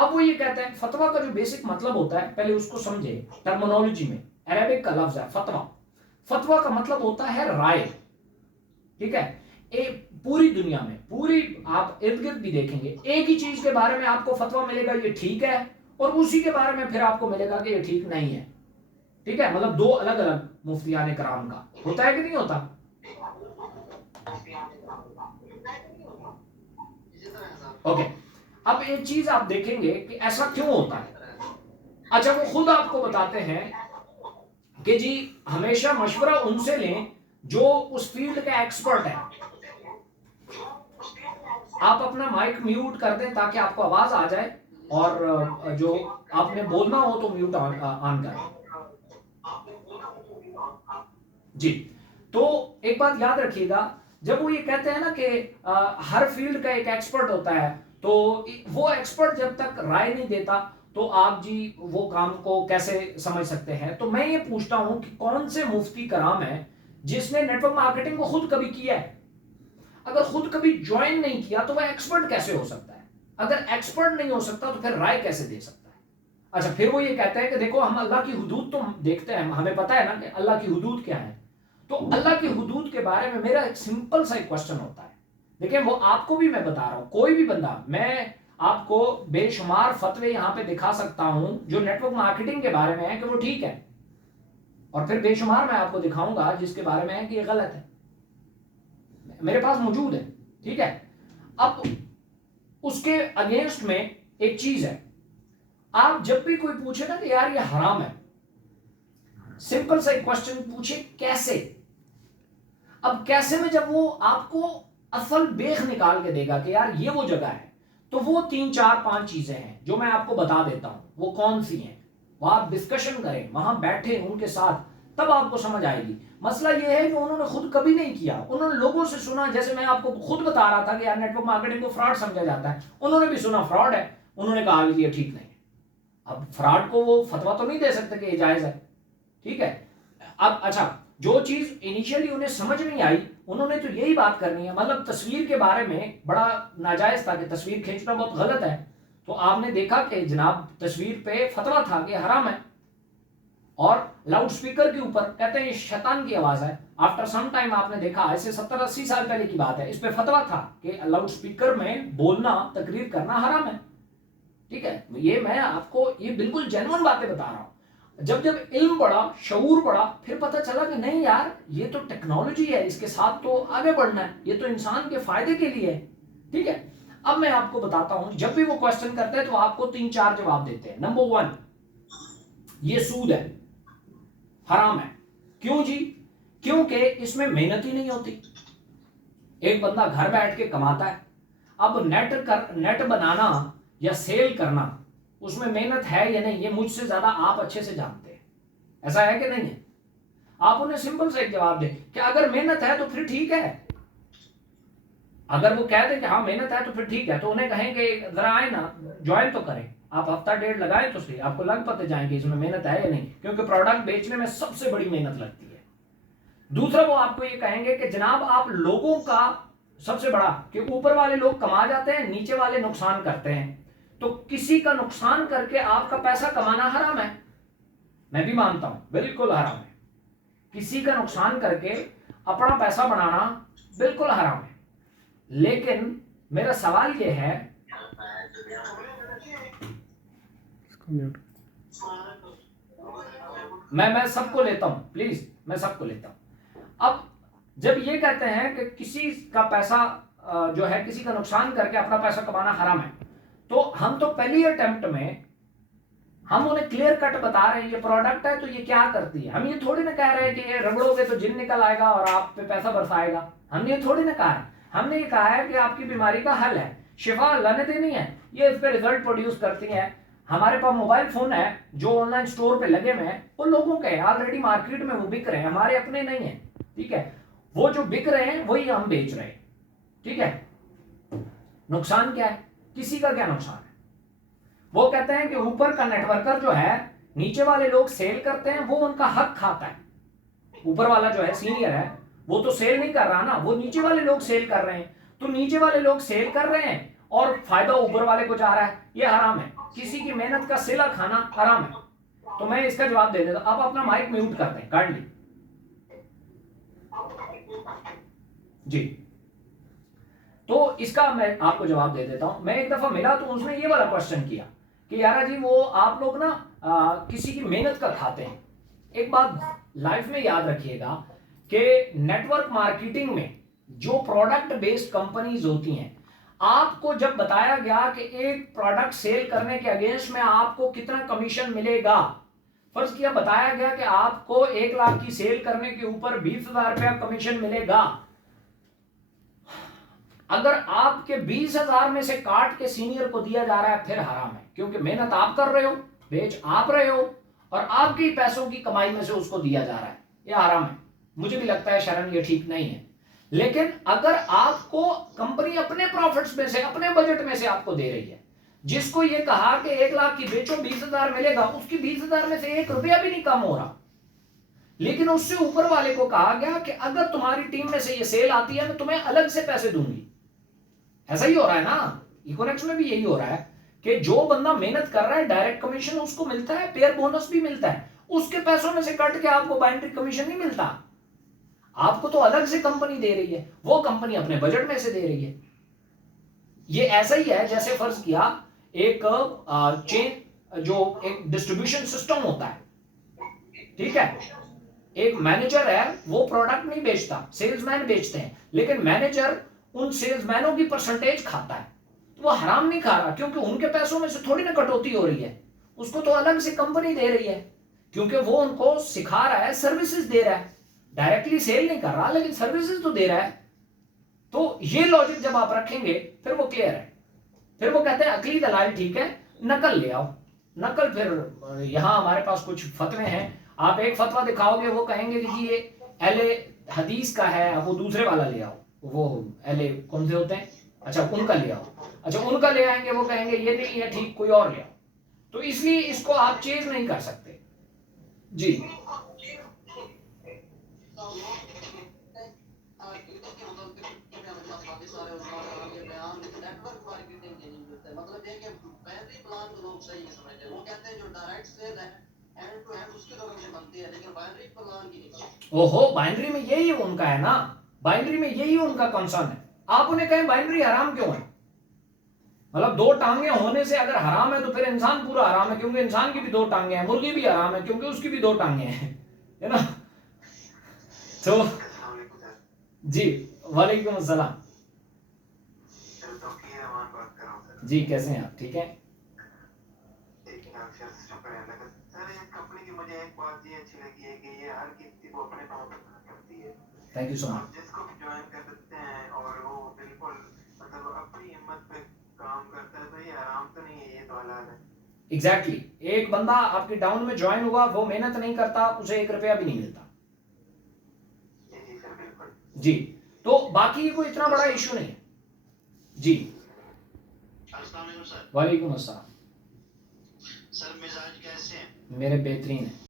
अब वो ये कहते हैं फतवा का जो बेसिक मतलब होता है पहले उसको समझे। टर्मिनोलॉजी में अरेबिक का लफ्ज है फतवा। फतवा का मतलब होता है राय। ठीक है, पूरी दुनिया में, पूरी आप इर्द गिर्द भी देखेंगे, एक ही चीज के बारे में आपको फतवा मिलेगा ये ठीक है, और उसी के बारे में फिर आपको मिलेगा कि ये ठीक नहीं है। ठीक है, मतलब दो अलग अलग मुफ्तियान कराम का होता है कि नहीं होता। ओके, अब एक चीज आप देखेंगे कि ऐसा क्यों होता है। अच्छा, वो खुद आपको बताते हैं कि जी हमेशा मशवरा उनसे लें जो उस फील्ड के एक्सपर्ट है। आप अपना माइक म्यूट कर दें ताकि आपको आवाज आ जाए, और जो आपने बोलना हो तो म्यूट ऑन करें। जी, तो एक बात याद रखिएगा, जब वो ये कहते हैं ना कि हर फील्ड का एक एक्सपर्ट होता है, तो वो एक्सपर्ट जब तक राय नहीं देता तो आप जी वो काम को कैसे समझ सकते हैं। तो मैं ये पूछता हूं कि कौन से मुफ्ती कराम है जिसने नेटवर्क मार्केटिंग को खुद कभी किया है। अगर खुद कभी ज्वाइन नहीं किया तो वह एक्सपर्ट कैसे हो सकता है। अगर एक्सपर्ट नहीं हो सकता तो फिर राय कैसे दे सकता है। अच्छा, फिर वो ये कहते हैं कि देखो हम अल्लाह की हुदूद तो देखते हैं, हमें पता है ना कि अल्लाह की हुदूद क्या है। तो अल्लाह की हुदूद के बारे में मेरा एक सिंपल सा क्वेश्चन होता है। देखिए, वो आपको भी मैं बता रहा हूं, कोई भी बंदा, मैं आपको बेशुमार फतवे यहां पे दिखा सकता हूं जो नेटवर्क मार्केटिंग के बारे में है कि वो ठीक है, और फिर बेशुमार मैं आपको दिखाऊंगा जिसके बारे में है कि ये गलत है, मेरे पास मौजूद है। ठीक है, अब उसके अगेंस्ट में एक चीज है, आप जब भी कोई पूछे ना कि यार ये हराम है, सिंपल सा क्वेश्चन पूछे कैसे। अब कैसे में जब वो आपको असल बेख निकाल के देगा कि यार ये वो जगह है, तो वो 3 4 5 चीजें हैं जो मैं आपको बता देता हूं, वो कौन सी हैं, वो आप डिस्कशन करें, वहां बैठे उनके साथ, तब आपको समझ आएगी। मसला ये है कि उन्होंने खुद कभी नहीं किया, उन्होंने लोगों से सुना, जैसे मैं आपको खुद बता रहा था कि यार नेटवर्क मार्केटिंग को फ्रॉड समझा जाता है, उन्होंने भी सुना फ्रॉड है, उन्होंने कहा ये ठीक नहीं है। अब फ्रॉड को वो फतवा तो नहीं दे सकते कि ये जायज है। ठीक है, अब अच्छा, जो चीज इनिशियली उन्हें समझ नहीं आई उन्होंने तो यही बात करनी है, मतलब तस्वीर के बारे में बड़ा नाजायज था कि तस्वीर खींचना बहुत गलत है, तो आपने देखा कि जनाब तस्वीर पे फतवा था कि हराम है, और लाउड स्पीकर के ऊपर कहते हैं शैतान की आवाज है। आफ्टर सम टाइम आपने देखा, ऐसे 70 80 साल पहले की बात है, इस पे फतवा था कि लाउड स्पीकर में बोलना, तकरीर करना हराम है। ठीक है, ये मैं आपको ये बिल्कुल जेन्युइन बातें बता रहा हूं। जब जब इल्म बढ़ा, शऊर बढ़ा, फिर पता चला कि नहीं यार ये तो टेक्नोलॉजी है, इसके साथ तो आगे बढ़ना है, ये तो इंसान के फायदे के लिए है। ठीक है, अब मैं आपको बताता हूं, जब भी वो क्वेश्चन करते हैं तो आपको 3 4 जवाब देते हैं। नंबर 1, ये सूद है, हराम है। क्यों जी? क्योंकि इसमें मेहनत ही नहीं होती, एक बंदा घर बैठ के कमाता है। अब नेट बनाना या सेल करना, उसमें मेहनत है या नहीं, ये मुझसे ज्यादा आप अच्छे से जानते हैं, ऐसा है कि नहीं है। आप उन्हें सिंपल से एक जवाब दें कि अगर मेहनत है तो फिर ठीक है। अगर वो कह दें कि हाँ मेहनत है तो फिर ठीक है, तो उन्हें कहें कि जरा आए ना, ज्वाइन तो करें, आप हफ्ता डेढ़ लगाए तो सही, आपको लग पते जाएंगे इसमें मेहनत है या नहीं, क्योंकि प्रोडक्ट बेचने में सबसे बड़ी मेहनत लगती है। दूसरा, वो आपको ये कहेंगे कि जनाब आप लोगों का सबसे बड़ा, कि ऊपर वाले लोग कमा जाते हैं, नीचे वाले नुकसान करते हैं, तो किसी का नुकसान करके आपका पैसा कमाना हराम है। मैं भी मानता हूं बिल्कुल हराम है, किसी का नुकसान करके अपना पैसा बनाना बिल्कुल हराम है। लेकिन मेरा सवाल यह है, मैं सबको लेता हूं प्लीज, मैं सबको लेता हूं। अब जब ये कहते हैं कि किसी का पैसा जो है, किसी का नुकसान करके अपना पैसा कमाना हराम है, तो हम तो पहली अटेम्प्ट में हम उन्हें क्लियर कट बता रहे हैं ये प्रोडक्ट है तो ये क्या करती है। हम ये थोड़ी ना कह रहे हैं कि ये रगड़ोगे तो जिन निकल आएगा और आप पे पैसा बरसाएगा, हमने ये थोड़ी ना कहा है। हमने ये कहा है कि आपकी बीमारी का हल है, शिफा अल्लाह ने देनी है, ये इस पे रिजल्ट प्रोड्यूस करती है। हमारे पास मोबाइल फोन है जो ऑनलाइन स्टोर पे लगे हुए हैं, वो लोगों के ऑलरेडी मार्केट में वो बिक रहे हैं, हमारे अपने नहीं है। ठीक है, वो जो बिक रहे हैं वही हम बेच रहे हैं। ठीक है, नुकसान क्या है, किसी का क्या नुकसान है। वो कहते हैं कि ऊपर का नेटवर्कर जो है, नीचे वाले लोग सेल करते हैं, वो उनका हक खाता है। ऊपर वाला जो है सीनियर है, वो तो सेल नहीं कर रहा ना, वो नीचे वाले लोग सेल कर रहे हैं, तो नीचे वाले लोग सेल कर रहे हैं, और फायदा ऊपर वाले को जा रहा है, ये हराम है। किसी की मेहनत का सिला खाना हराम है। तो मैं इसका जवाब दे देता हूं। आप अपना माइक म्यूट करते हैं काइंडली। जी, तो इसका मैं आपको जवाब दे देता हूं। मैं एक दफा मिला तो उसने ये वाला क्वेश्चन किया कि यारा जी वो आप लोग ना किसी की मेहनत का खाते हैं। एक बात लाइफ में याद रखिएगा कि नेटवर्क मार्केटिंग में जो प्रोडक्ट बेस्ड कंपनीज होती हैं, आपको जब बताया गया कि एक प्रोडक्ट सेल करने के अगेंस्ट में आपको कितना कमीशन मिलेगा, फर्ज किया बताया गया कि आपको 1 लाख की सेल करने के ऊपर 20,000 रुपया कमीशन मिलेगा। अगर आपके 20,000 में से काट के सीनियर को दिया जा रहा है, फिर हराम है, क्योंकि मेहनत आप कर रहे हो, बेच आप रहे हो, और आपके पैसों की कमाई में से उसको दिया जा रहा है, यह हराम है। मुझे भी लगता है शरण ये ठीक नहीं है। लेकिन अगर आपको कंपनी अपने प्रॉफिट्स में से, अपने बजट में से आपको दे रही है, जिसको ये कहा कि 1 लाख की बेचो 20,000 मिलेगा, उसकी 20,000 में से 1 रुपया भी नहीं कम हो रहा, लेकिन उससे ऊपर वाले को कहा गया कि अगर तुम्हारी टीम में से ये सेल आती है मैं तुम्हें अलग से पैसे दूंगी। ऐसा ही हो रहा है ना, इकोनेक्स में भी यही हो रहा है कि जो बंदा मेहनत कर रहा है डायरेक्ट कमीशन उसको मिलता है, पेयर बोनस भी मिलता है, उसके पैसों में से कट के आपको बाइनरी कमीशन नहीं मिलता। आपको तो अलग से कंपनी दे रही है, वो कंपनी अपने बजट में से दे रही है। ये ऐसा ही है जैसे फर्ज किया एक चेन, जो एक डिस्ट्रीब्यूशन सिस्टम होता है, ठीक है, एक मैनेजर है, वो प्रोडक्ट नहीं बेचता, सेल्समैन बेचते हैं, लेकिन मैनेजर उन सेल्समैनों की परसेंटेज खाता है। तो वो हराम नहीं खा रहा, क्योंकि उनके पैसों में से थोड़ी ना कटौती हो रही है, उसको तो अलग से कंपनी दे रही है, क्योंकि वो उनको सिखा रहा है, सर्विसेज दे रहा है, डायरेक्टली सेल नहीं कर रहा लेकिन सर्विसेज तो दे रहा है। तो ये लॉजिक जब आप रखेंगे फिर वो क्लियर है। फिर वो कहते हैं अकली दलाल ठीक है, नकल ले आओ। नकल, फिर यहां हमारे पास कुछ फतवे हैं, आप एक फतवा दिखाओगे, वो कहेंगे कि जी ये अहले हदीस का है, अब वो दूसरे वाला ले आओ, वो अहले कौन से होते हैं, अच्छा उनका ले आओ, अच्छा उनका ले आएंगे, वो कहेंगे ये नहीं है ठीक, कोई और ले आओ। तो इसलिए इसको आप चेंज नहीं कर सकते। जी मतलब ये कि बाइनरी प्लान तो लोग सही नहीं समझते, वो कहते हैं जो डायरेक्ट सेल है एंड टू एंड उसकी तो कमीशन बनती है, लेकिन बाइनरी प्लान की नहीं। ओहो, बाइनरी में यही उनका है ना, बाइनरी में यही उनका कंसर्न है। आप उन्हें कहें बाइनरी हराम क्यों है, मतलब 2 टांगे होने से अगर हराम है तो फिर इंसान पूरा हराम है, क्योंकि इंसान की भी 2 टांगे हैं, मुर्गी भी हराम है क्योंकि उसकी भी 2 टांगे हैं, है ना। तो जी, वालेकुम अस्सलाम। जी, कैसे हैं आप, ठीक है। Thank you so much. जिसको भी ज्वाइन कर सकते हैं और वो बिल्कुल मतलब अपनी हिम्मत पे काम करता है, तो ये आराम तो नहीं है, ये तो हलाल है। एग्जैक्टली, एक बंदा आपके डाउन में ज्वाइन हुआ, वो मेहनत नहीं करता, उसे 1 रुपया भी नहीं मिलता। जी सर, बिल्कुल जी, तो बाकी कोई इतना बड़ा इश्यू नहीं है। जी, अस्सलाम वालेकुम सर। वालेकुम अस्सलाम। सर मिजाज कैसे हैं? मेरे बेहतरीन है।